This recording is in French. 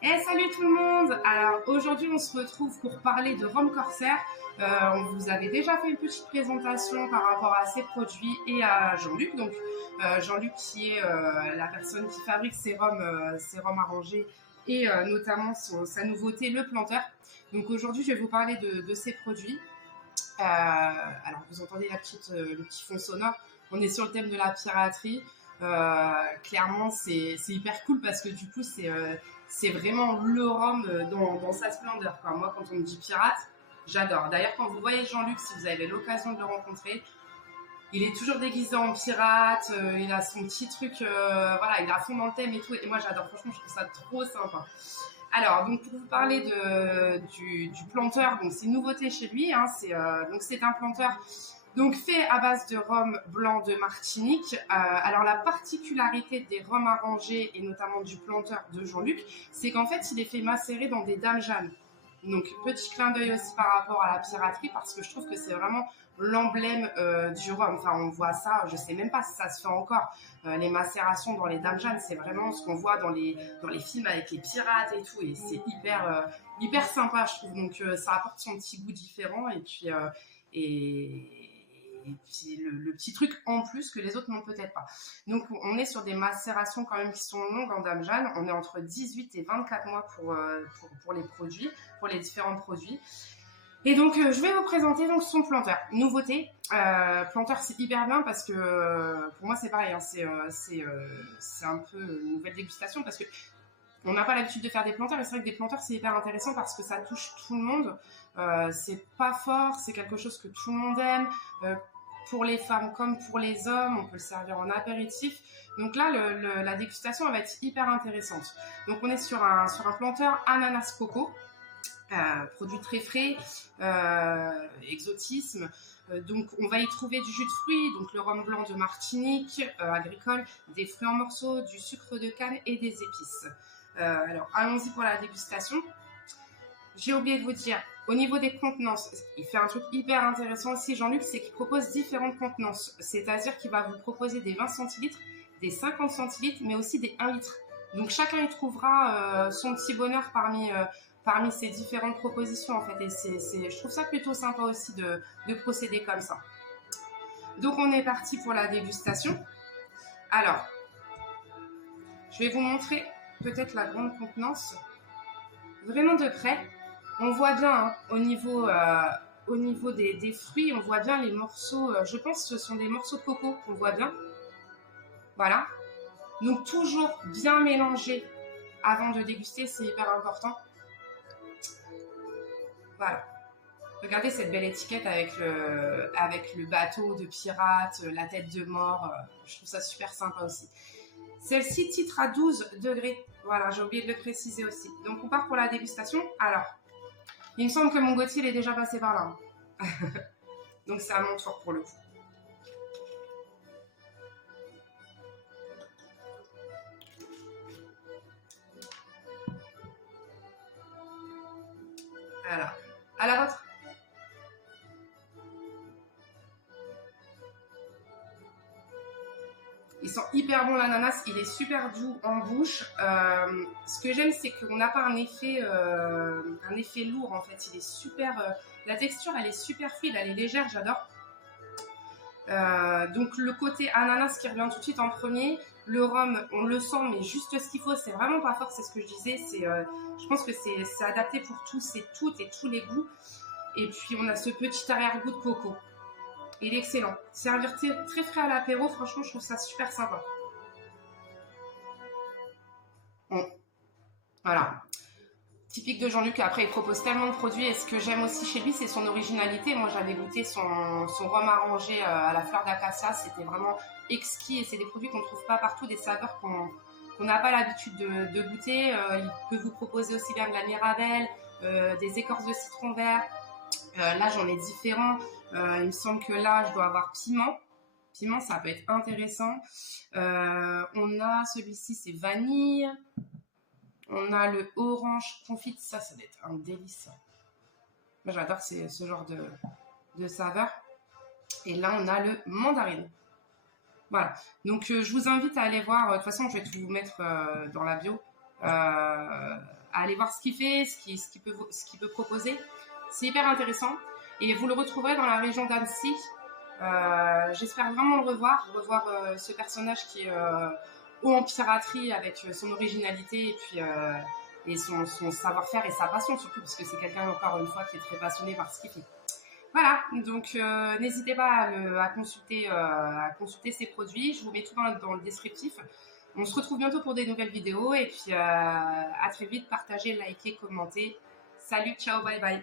Salut tout le monde. Alors aujourd'hui on se retrouve pour parler de Rome Corsair. On vous avait déjà fait une petite présentation par rapport à ses produits et à Jean-Luc. Donc Jean-Luc qui est la personne qui fabrique ces rhums arrangés et sa nouveauté, le planteur. Donc aujourd'hui je vais vous parler de ces produits. Alors vous entendez le petit fond sonore. On est sur le thème de la piraterie. Clairement c'est hyper cool parce que du coup c'est vraiment le rhum dans sa splendeur, quoi. Moi, quand on me dit pirate, j'adore. D'ailleurs, quand vous voyez Jean-Luc, si vous avez l'occasion de le rencontrer, il est toujours déguisé en pirate, il a son petit truc, voilà, il est à fond dans le thème et tout. Et moi, j'adore, franchement, je trouve ça trop sympa. Alors, donc pour vous parler du planteur, donc c'est une nouveauté chez lui, hein, c'est un planteur donc fait à base de rhum blanc de Martinique. Alors la particularité des rhums arrangés et notamment du planteur de Jean-Luc, c'est qu'en fait il est fait macérer dans des dames Jeanne. Donc petit clin d'œil aussi par rapport à la piraterie parce que je trouve que c'est vraiment l'emblème du rhum. Enfin on voit ça, je sais même pas si ça se fait encore. Les macérations dans les dames Jeanne, c'est vraiment ce qu'on voit dans les films avec les pirates et tout, et c'est hyper sympa je trouve. Donc ça apporte son petit goût différent et puis le petit truc en plus que les autres n'ont peut-être pas. Donc on est sur des macérations quand même qui sont longues en Dame Jeanne. On est entre 18 et 24 mois pour les produits, pour les différents produits. Et donc je vais vous présenter donc son planteur. Nouveauté, planteur c'est hyper bien parce que pour moi c'est pareil, hein, c'est un peu une nouvelle dégustation parce que on n'a pas l'habitude de faire des planteurs, mais c'est vrai que des planteurs c'est hyper intéressant parce que ça touche tout le monde. C'est pas fort, c'est quelque chose que tout le monde aime. Pour les femmes comme pour les hommes, on peut le servir en apéritif. Donc là, la dégustation elle va être hyper intéressante. Donc on est sur un planteur ananas coco, produit très frais, exotisme. Donc on va y trouver du jus de fruits, donc le rhum blanc de Martinique, agricole, des fruits en morceaux, du sucre de canne et des épices. Alors allons-y pour la dégustation. J'ai oublié de vous dire, au niveau des contenances, il fait un truc hyper intéressant aussi, Jean-Luc, c'est qu'il propose différentes contenances. C'est-à-dire qu'il va vous proposer des 20 centilitres, des 50 centilitres, mais aussi des 1 litre. Donc chacun y trouvera son petit bonheur parmi ces différentes propositions, en fait. Et je trouve ça plutôt sympa aussi de procéder comme ça. Donc on est parti pour la dégustation. Alors, je vais vous montrer peut-être la grande contenance. Vraiment de près. On voit bien hein, au niveau des fruits, on voit bien les morceaux, je pense que ce sont des morceaux de coco qu'on voit bien. Voilà. Donc toujours bien mélanger avant de déguster, c'est hyper important. Voilà. Regardez cette belle étiquette avec le bateau de pirate, la tête de mort. Je trouve ça super sympa aussi. Celle-ci titre à 12 degrés. Voilà, j'ai oublié de le préciser aussi. Donc on part pour la dégustation. Alors, il me semble que mon Gauthier est déjà passé par là. Donc c'est à mon tour pour le coup. Alors, à la vôtre. Ils sont hyper bons, l'ananas, il est super doux en bouche. Ce que j'aime, c'est qu'on n'a pas un effet lourd en fait. Il est super, la texture, elle est super fluide, elle est légère, j'adore. Donc le côté ananas qui revient tout de suite en premier. Le rhum, on le sent, mais juste ce qu'il faut. C'est vraiment pas fort, c'est ce que je disais. Je pense que c'est adapté pour tous et toutes et tous les goûts. Et puis on a ce petit arrière-goût de coco. Il est excellent. Servir très frais à l'apéro, franchement, je trouve ça super sympa. Bon. Voilà. Typique de Jean-Luc. Après, il propose tellement de produits. Et ce que j'aime aussi chez lui, c'est son originalité. Moi, j'avais goûté son rhum arrangé à la fleur d'acacia. C'était vraiment exquis. Et c'est des produits qu'on ne trouve pas partout, des saveurs qu'on n'a pas l'habitude de goûter. Il peut vous proposer aussi bien de la mirabelle, des écorces de citron vert. Là, j'en ai différents. Il me semble que là, je dois avoir piment. Piment, ça peut être intéressant. On a celui-ci, c'est vanille. On a le orange confit. Ça doit être un délice. Moi, j'adore ce genre de saveur. Et là, on a le mandarine. Voilà. Donc, je vous invite à aller voir. De toute façon, je vais tout vous mettre dans la bio. À à aller voir ce qu'il fait, ce qu'il peut proposer. C'est hyper intéressant. Et vous le retrouverez dans la région d'Annecy. J'espère vraiment le revoir ce personnage qui est haut en piraterie avec son originalité et puis et son savoir-faire et sa passion surtout, parce que c'est quelqu'un, encore une fois, qui est très passionné par ce qu'il fait. Voilà, donc n'hésitez pas à consulter ces produits. Je vous mets tout dans le descriptif. On se retrouve bientôt pour des nouvelles vidéos et puis à très vite. Partagez, likez, commentez. Salut, ciao, bye bye.